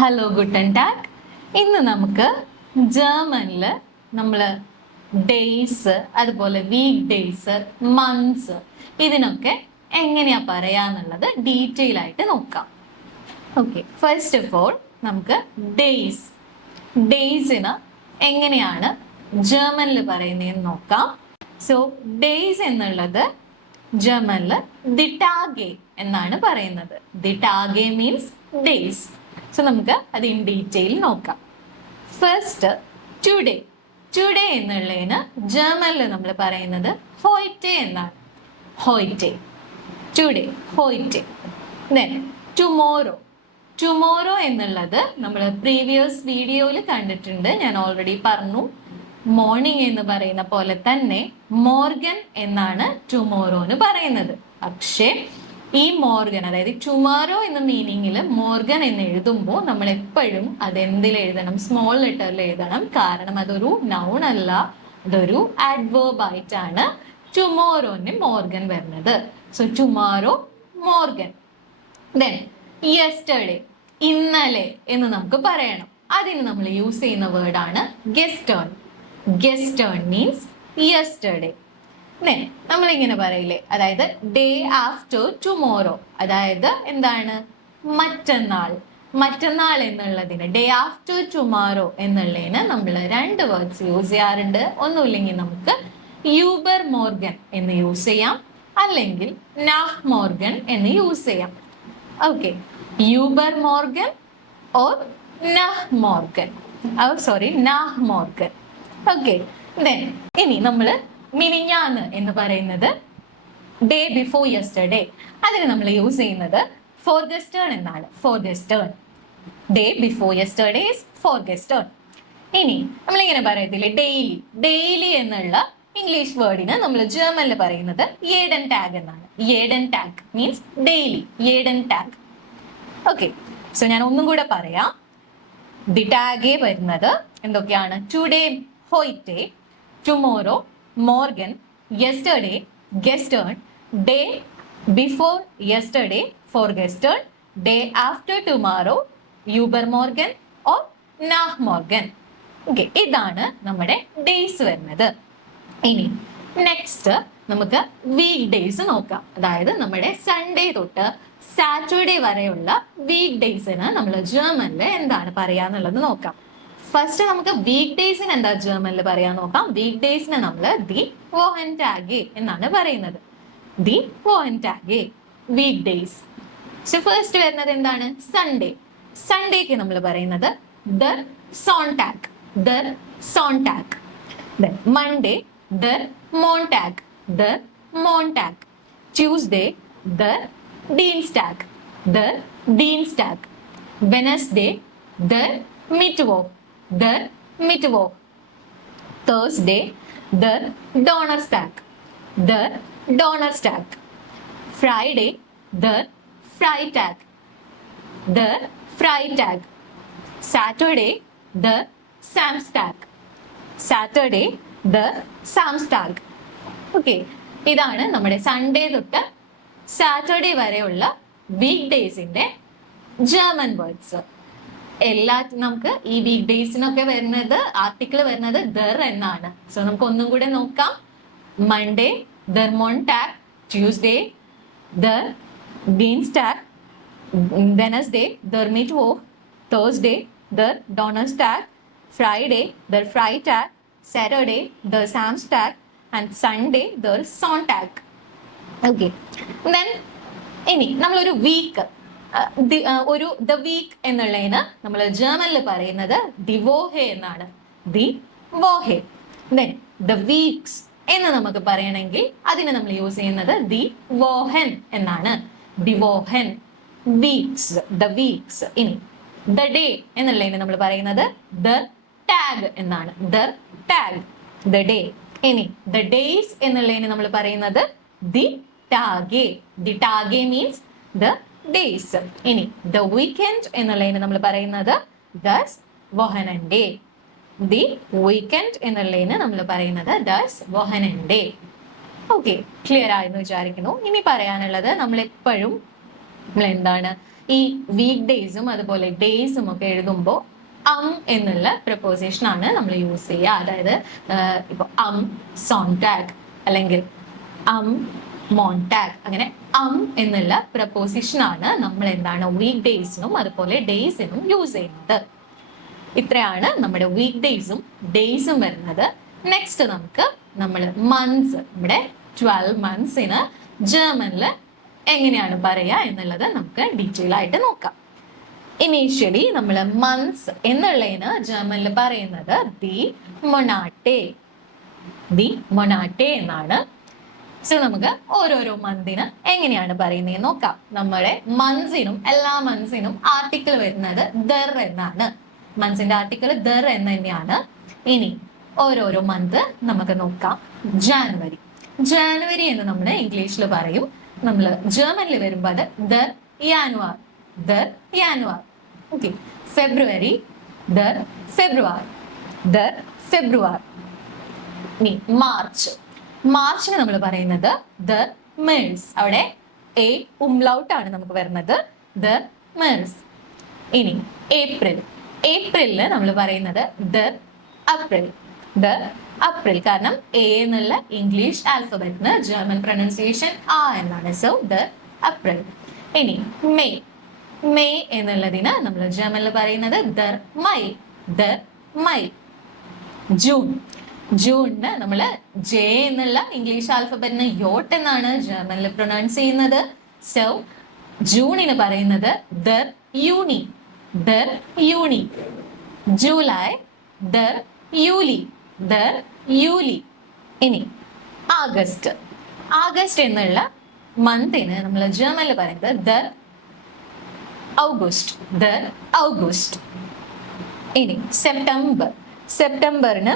Hello Guten Tak. ഇന്ന് നമുക്ക് ജർമ്മനിൽ നമ്മൾ ഡേയ്സ്, അതുപോലെ വീക്ക് ഡേയ്സ്, മന്ത്സ് ഇതിനൊക്കെ എങ്ങനെയാ പറയാന്നുള്ളത് ഡീറ്റെയിൽ ആയിട്ട് നോക്കാം. ഓക്കെ, ഫസ്റ്റ് ഓഫ് ഓൾ നമുക്ക് ഡേയ്സിന് എങ്ങനെയാണ് ജർമ്മനിൽ പറയുന്നതെന്ന് നോക്കാം. സോ ഡേയ്സ് എന്നുള്ളത് ജർമ്മനിൽ ദിട്ടാഗെ എന്നാണ് പറയുന്നത്. ദിട്ടാഗെ മീൻസ് ഡേയ്സ്. സോ നമുക്ക് അത് ഇൻ ഡീറ്റെയിൽ നോക്കാം. First today. ടുഡേ എന്നുള്ളതിന് ജർമ്മനിൽ നമ്മൾ പറയുന്നത് ഹോയ്റ്റെ എന്നാണ്. ഹോയ്റ്റെ, ടുഡേ, ഹോയ്റ്റെ. Then tomorrow. ടുമോറോ എന്നുള്ളത് നമ്മൾ പ്രീവിയസ് വീഡിയോയിൽ കണ്ടിട്ടുണ്ട്. ഞാൻ ഓൾറെഡി പറഞ്ഞു. മോർണിംഗ് എന്ന് പറയുന്ന പോലെ തന്നെ മോർഗൻ എന്നാണ് ടുമോറോന് പറയുന്നത്. പക്ഷേ ഈ മോർഗൻ, അതായത് ടുമോറോ എന്ന മീനിങ്ങിൽ മോർഗൻ എന്ന് എഴുതുമ്പോൾ നമ്മൾ എപ്പോഴും അതെന്തിൽ എഴുതണം? സ്മോൾ ലെറ്ററിൽ എഴുതണം. കാരണം അതൊരു നൗൺ അല്ല, അതൊരു ആഡ്വേർബ് ആയിട്ടാണ് ടുമോറോന് മോർഗൻ വരുന്നത്. So tomorrow, Morgan. Then yesterday, ഇന്നലെ എന്ന് നമുക്ക് പറയണം. അതിന് നമ്മൾ യൂസ് ചെയ്യുന്ന വേർഡാണ് ഗെസ്റ്റേൺ. ഗെസ്റ്റേൺ മീൻസ് യെസ്റ്റർഡേ. നമ്മളിങ്ങനെ പറയില്ലേ, അതായത് ഡേ ആഫ്റ്റർ ടുമോറോ, അതായത് എന്താണ്? മറ്റന്നാൾ. മറ്റന്നാൾ എന്നുള്ളതിന്, ഡേ ആഫ്റ്റർ ടുമോറോ എന്നുള്ളതിന് നമ്മൾ രണ്ട് വേർഡ്സ് യൂസ് ചെയ്യാറുണ്ട്. ഒന്നുമില്ലെങ്കിൽ നമുക്ക് യൂബർ മോർഗൻ എന്ന് യൂസ് ചെയ്യാം, അല്ലെങ്കിൽ നാഹ് മോർഗൻ എന്ന് യൂസ് ചെയ്യാം. ഓക്കെ, യൂബർ മോർഗൻ ഓർ നാഹ് മോർഗൻ. നാഹ് മോർഗൻ. ഓക്കെ, ദെൻ ഇനി നമ്മൾ മിനിഞ്ഞാന്ന് എന്ന് പറയുന്നത് ഡേ ബിഫോർ യെസ്റ്റർഡേ. അതിന് നമ്മൾ യൂസ് ചെയ്യുന്നത് ഫോർഗെസ്റ്റേൺ എന്നാണ്. ഫോർഗെസ്റ്റേൺ, ഡേ ബിഫോർ യെസ്റ്റർഡേ ഈസ് ഫോർഗെസ്റ്റേൺ. ഇനി നമ്മളിങ്ങനെ പറയത്തില്ലേ ഡെയിലി. ഡെയിലി എന്നുള്ള ഇംഗ്ലീഷ് വേർഡിന് നമ്മൾ ജർമ്മനിൽ പറയുന്നത് യേഡൻ ടാഗ് എന്നാണ്. യേഡൻ ടാഗ് മീൻസ് ഡെയിലി. യേഡൻ ടാഗ്. ഓക്കെ, സോ ഞാൻ ഒന്നും കൂടെ പറയാം. ദി ടാഗേ വരുന്നത് എന്തൊക്കെയാണ്? ടുഡേ ഹോയ്റ്റെ, ടുമോറോ മോർഗൻ, യെസ്റ്റർഡേ ഗെസ്റ്റേൺ, ഡേ ബിഫോർ യെസ്റ്റർഡേ ഫോർഗെസ്റ്റേൺ, ഡേ ആഫ്റ്റർ ടുമോറോ യൂബർ മോർഗൻ ഓർ നാഹ് മോർഗൻ. ഓക്കെ, ഇതാണ് നമ്മുടെ ഡേയ്സ് വരുന്നത്. ഇനി നെക്സ്റ്റ് നമുക്ക് വീക്ക് ഡേയ്സ് നോക്കാം. അതായത് നമ്മുടെ സൺഡേ തൊട്ട് സാറ്റർഡേ വരെയുള്ള വീക്ക് ഡേയ്സിന് നമ്മൾ ജർമ്മനിൽ എന്താണ് പറയാന്നുള്ളത് നോക്കാം. ഫസ്റ്റ് നമുക്ക് വീക്ക് ഡേയ്സിന് എന്താ ജർമ്മനിൽ പറയാൻ നോക്കാം. വീക്ക് ഡേയ്സിന് നമ്മൾ ദി വോഹൻടാഗെ എന്നാണ് പറയുന്നത്. ദി വോഹൻടാഗെ, വീക്ക് ഡേയ്സ്. സോ ഫസ്റ്റ് വരുന്നത് എന്താണ്? സൺഡേ. സൺഡേക്ക് നമ്മൾ പറയുന്നത് ദർ സോൺടാഗ്. ദർ സോൺടാഗ്. മൺഡേ ദർ മോൺടാഗ്. ദർ മോൺടാഗ്. ട്യൂസ്ഡേ ദർ ഡീൻസ്ടാഗ്. ദർ ഡീൻസ്ടാഗ്. വെനസ്ഡേ ദർ മിറ്റ്വോക്ക്. Der Mittwoch. Thursday, der Donnerstag. Der Donnerstag. Friday, der Freitag. Der Freitag. Saturday, der Samstag. Saturday, der Samstag. Okay, ഇതാണ് നമ്മുടെ സൺഡേ തൊട്ട് സാറ്റർഡേ വരെയുള്ള വീക്ക് ഡേയ്സിന്റെ ജർമ്മൻ വേർഡ്സ്. നമുക്ക് ഈ വീക്ക് ഡേയ്സിനൊക്കെ വരുന്നത്, ആർട്ടിക്കിൾ വരുന്നത് ദർ എന്നാണ്. സോ നമുക്ക് ഒന്നും കൂടെ നോക്കാം. മൺഡേ ദർ മോൺടാഗ്, ട്യൂസ്ഡേ ദർ ഡീൻസ്ടാഗ്, വെനസ്ഡേ ദർ മിറ്റ്വോക്ക്, തേഴ്സ്ഡേ ദർ ഡോണർസ്ടാഗ്, ഫ്രൈഡേ ദർ ഫ്രൈടാഗ്, സാറ്റർഡേ ദർ സാംസ്ടാഗ് ആൻഡ് സൺഡേ ദർ സോൺടാഗ്. ഓക്കെ, ദെൻ ഇനി നമ്മളൊരു വീക്ക്, ദ വീക്ക് എന്നുള്ളതിന് നമ്മൾ ജർമ്മനിൽ പറയുന്നത് ദി വോഹെ എന്നാണ്. ദി വോഹെ. ദെൻ ദ വീക്സ് എന്ന് നമുക്ക് പറയണമെങ്കിൽ അതിന് നമ്മൾ യൂസ് ചെയ്യുന്നത് ദി വോഹൻ എന്നാണ്. ദി വോഹൻ, വീക്സ്, ദ വീക്സ്. ഇനി ദ ഡേ എന്നുള്ളതിന് നമ്മൾ പറയുന്നത് ദ ടാഗ് എന്നാണ്. ദ ടാഗ്, ദ ഡേ. ഇനി ദ ഡേയ്സ് എന്നുള്ളതിന് നമ്മൾ പറയുന്നത് ദി ടാഗെ. ദി ടാഗെ മീൻസ് ദ ഡേയ്സ്. ഇനി ദ വീക്കെൻഡ് എന്നുള്ളതിന് നമ്മൾ പറയുന്നത് ദസ് വൊഹനൻഡേ. ദി വീക്കെൻഡ് എന്നുള്ളതിന് നമ്മൾ പറയുന്നത് ദസ് വൊഹനൻഡേ. ഓക്കെ, ക്ലിയർ ആയെന്ന് വിചാരിക്കുന്നു. ഇനി പറയാനുള്ളത്, നമ്മൾ എപ്പോഴും നമ്മൾ എന്താണ് ഈ വീക്ക് ഡേയ്സും അതുപോലെ ഡേയ്സും ഒക്കെ എഴുതുമ്പോൾ എന്നുള്ള പ്രപ്പോസിഷൻ ആണ് നമ്മൾ യൂസ് ചെയ്യുക. അതായത് ഇപ്പൊ സോൺടാഗ് അല്ലെങ്കിൽ മോൺടാഗ്, അങ്ങനെ എന്നുള്ള പ്രപ്പോസിഷൻ ആണ് നമ്മൾ എന്താണ് വീക്ക് ഡേയ്സിനും അതുപോലെ ഡേയ്സിനും യൂസ് ചെയ്യുന്നത്. ഇത്രയാണ് നമ്മുടെ വീക്ക് ഡേയ്സും ഡേയ്സും വരുന്നത്. നെക്സ്റ്റ് നമുക്ക് നമ്മൾ മന്ത്സ്, നമ്മുടെ 12 മന്ത്സിന് ജർമ്മനിൽ എങ്ങനെയാണ് പറയുക എന്നുള്ളത് നമുക്ക് ഡീറ്റെയിൽ ആയിട്ട് നോക്കാം. ഇനീഷ്യലി നമ്മൾ മന്ത്സ് എന്നുള്ളതിന് ജർമ്മനിൽ പറയുന്നത് ദി മൊണാട്ടെ എന്നാണ്. സോ നമുക്ക് ഓരോരോ മന്തിന് എങ്ങനെയാണ് പറയുന്നത് നോക്കാം. നമ്മുടെ മന്ത്സിനും എല്ലാ മന്ത്സിനും ആർട്ടിക്കിൾ വരുന്നത് ദർ എന്നാണ്. മന്ത്സിന്റെ ആർട്ടിക്കിൾ ദർ എന്ന് തന്നെയാണ്. ഇനി ഓരോരോ മന്ത് നമുക്ക് നോക്കാം. ജാനുവരി എന്ന് നമ്മൾ ഇംഗ്ലീഷിൽ പറയും. നമ്മൾ ജർമ്മനിൽ വരുമ്പോൾ അത് ദർ യാനുവാർ. ഓക്കെ. ഫെബ്രുവരി ദർ ഫെബ്രുവാർ. ഇനി മാർച്ചിന് നമ്മൾ പറയുന്നത് ദർ മേഴ്സ്. അവിടെ എ ഉംലൗട്ട് ആണ് നമുക്ക് വരുന്നത്, ദർ മേഴ്സ്. ഇനി ഏപ്രിലില് നമ്മൾ പറയുന്നത് ദർ അപ്രിൽ. കാരണം എ എന്നുള്ള ഇംഗ്ലീഷ് ആൽഫബറ്റിന് ജർമ്മൻ പ്രൊനൗൺസിയേഷൻ എന്നാണ്. സോ ദർ അപ്രിൽ. ഇനി മെയ് എന്നുള്ളതിന് നമ്മൾ ജർമ്മനിൽ പറയുന്നത് ദർ മൈ. ജൂണിന് നമ്മൾ ജെ എന്നുള്ള ഇംഗ്ലീഷ് ആൽഫബറ്റിന് യോട്ട് എന്നാണ് ജർമ്മനിൽ പ്രൊനൗൺസ് ചെയ്യുന്നത്. സോ ജൂണിന് പറയുന്നത് ദർ യൂണി. ജൂലൈ ദർ യൂലി. ഇനി ആഗസ്റ്റ് എന്നുള്ള മന്തിന് നമ്മൾ ജർമ്മനിൽ പറയുന്നത് ദർ ഔഗസ്റ്റ്. ഇനി സെപ്റ്റംബറിന്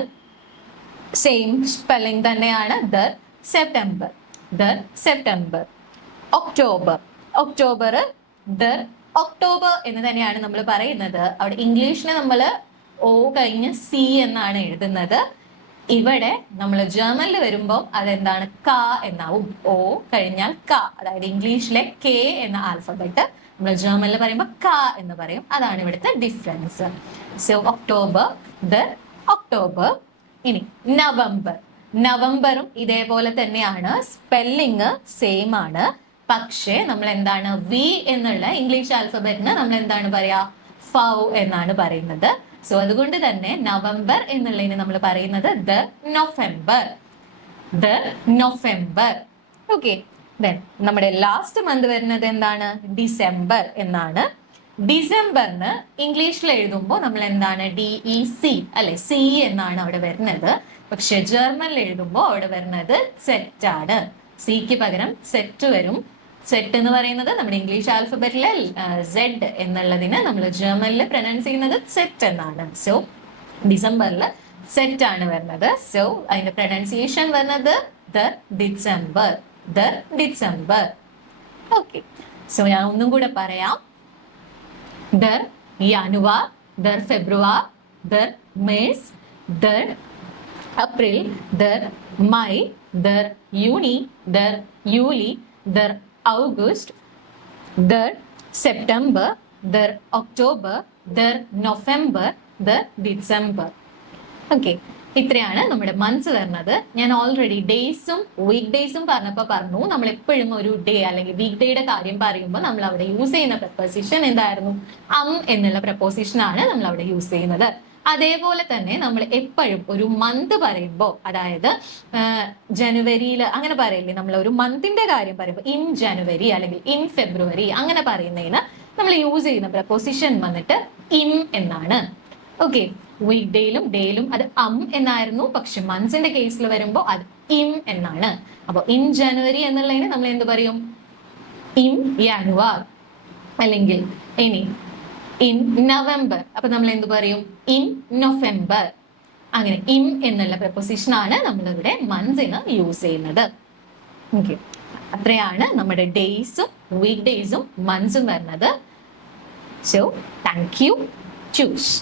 സെയിം സ്പെല്ലിംഗ് തന്നെയാണ്, there September. October there October എന്ന് തന്നെയാണ് നമ്മൾ പറയുന്നത്. അവിടെ ഇംഗ്ലീഷിൽ നമ്മൾ ഓ കഴിഞ്ഞ് സി എന്നാണ് എഴുതുന്നത്. ഇവിടെ നമ്മൾ ജർമ്മനിൽ വരുമ്പോൾ അതെന്താണ് ക എന്നാവും. ഓ കഴിഞ്ഞാൽ ക, അതായത് ഇംഗ്ലീഷിലെ കെ എന്ന ആൽഫബറ്റ് നമ്മൾ ജർമ്മനിൽ പറയുമ്പോൾ ക എന്ന് പറയും. അതാണ് ഇവിടുത്തെ ഡിഫറൻസ്. So October. ഇനി നവംബറും ഇതേപോലെ തന്നെയാണ്, സ്പെല്ലിങ് സെയിം ആണ്. പക്ഷേ നമ്മൾ എന്താണ് വി എന്നുള്ള ഇംഗ്ലീഷ് ആൽഫബറ്റിന് നമ്മൾ എന്താണ് പറയാ ഫൗ എന്നാണ് പറയുന്നത്. സോ അതുകൊണ്ട് തന്നെ നവംബർ എന്നുള്ളതിന് നമ്മൾ പറയുന്നത് ദ നൊഫെമ്പർ. ഓക്കെ. ദെൻ നമ്മുടെ ലാസ്റ്റ് മന്ത് വരുന്നത് എന്താണ് ഡിസംബർ എന്നാണ്. ഡിസംബറിന് ഇംഗ്ലീഷിൽ എഴുതുമ്പോൾ നമ്മൾ എന്താണ് DEC അല്ലെ, സി എന്നാണ് അവിടെ വരുന്നത്. പക്ഷെ ജർമ്മനിൽ എഴുതുമ്പോൾ അവിടെ വരുന്നത് സെറ്റ് ആണ്. സിക്ക് പകരം സെറ്റ് വരും. സെറ്റ് എന്ന് പറയുന്നത് നമ്മുടെ ഇംഗ്ലീഷ് ആൽഫബറ്റിലെ സെഡ് എന്നുള്ളതിന് നമ്മൾ ജർമ്മനിൽ പ്രൊനൗൺസ് ചെയ്യുന്നത് സെറ്റ് എന്നാണ്. സോ ഡിസംബറിൽ സെറ്റ് ആണ് വരുന്നത്. സോ അതിന്റെ പ്രൊനൗൺസിയേഷൻ വരുന്നത് ദ ഡിസംബർ. ഓക്കെ. സോ ഞാൻ ഒന്നും കൂടെ പറയാം. ദർ യാനുവാർ, ദർ ഫെബ്രുവാർ, ദർ മേഴ്സ്, ദർ അപ്രിൽ, ദർ മൈ, ദർ യൂണി, ദർ യൂലി, ദർ August, der September, der October, der November, der December. Okay. ഇത്രയാണ് നമ്മുടെ മന്ത്സ് വരുന്നത്. ഞാൻ ഓൾറെഡി ഡേയ്സും വീക്ക് ഡേയ്സും പറഞ്ഞു. നമ്മൾ എപ്പോഴും ഒരു ഡേ അല്ലെങ്കിൽ വീക്ക് ഡേയുടെ കാര്യം പറയുമ്പോൾ നമ്മൾ അവിടെ യൂസ് ചെയ്യുന്ന പ്രപ്പോസിഷൻ എന്തായിരുന്നു എന്നുള്ള പ്രപ്പോസിഷൻ ആണ് നമ്മൾ അവിടെ യൂസ് ചെയ്യുന്നത്. അതേപോലെ തന്നെ നമ്മൾ എപ്പോഴും ഒരു മന്ത് പറയുമ്പോൾ, അതായത് ജനുവരിയിൽ അങ്ങനെ പറയില്ലേ, നമ്മൾ ഒരു മന്തിന്റെ കാര്യം പറയുമ്പോൾ ഇൻ ജനുവരി അല്ലെങ്കിൽ ഇൻ ഫെബ്രുവരി അങ്ങനെ പറയുന്നതിന് നമ്മൾ യൂസ് ചെയ്യുന്ന പ്രപ്പോസിഷൻ വന്നിട്ട് ഇം എന്നാണ്. ഓക്കെ. വീക്ക് ഡേയിലും അത് എന്നായിരുന്നു. പക്ഷെ മന്ത്സിന്റെ കേസിൽ വരുമ്പോൾ അത് ഇം എന്നാണ്. അപ്പൊ ഇൻ ജനുവരി എന്നുള്ളതിന് നമ്മൾ എന്ത് പറയും ഇം യാനുവാർ. അല്ലെങ്കിൽ ഇനി ഇൻ നവംബർ, അപ്പൊ നമ്മൾ എന്ത് പറയും ഇൻ നൊഫെമ്പർ. അങ്ങനെ ഇം എന്നുള്ള പ്രപ്പോസിഷൻ ആണ് നമ്മളിവിടെ മന്ത്സിന് യൂസ് ചെയ്യുന്നത്. ഓക്കെ. അത്രയാണ് നമ്മുടെ ഡേയ്സും വീക്ക് ഡേയ്സും മന്ത്സും വരുന്നത്. So thank you. ചൂസ്.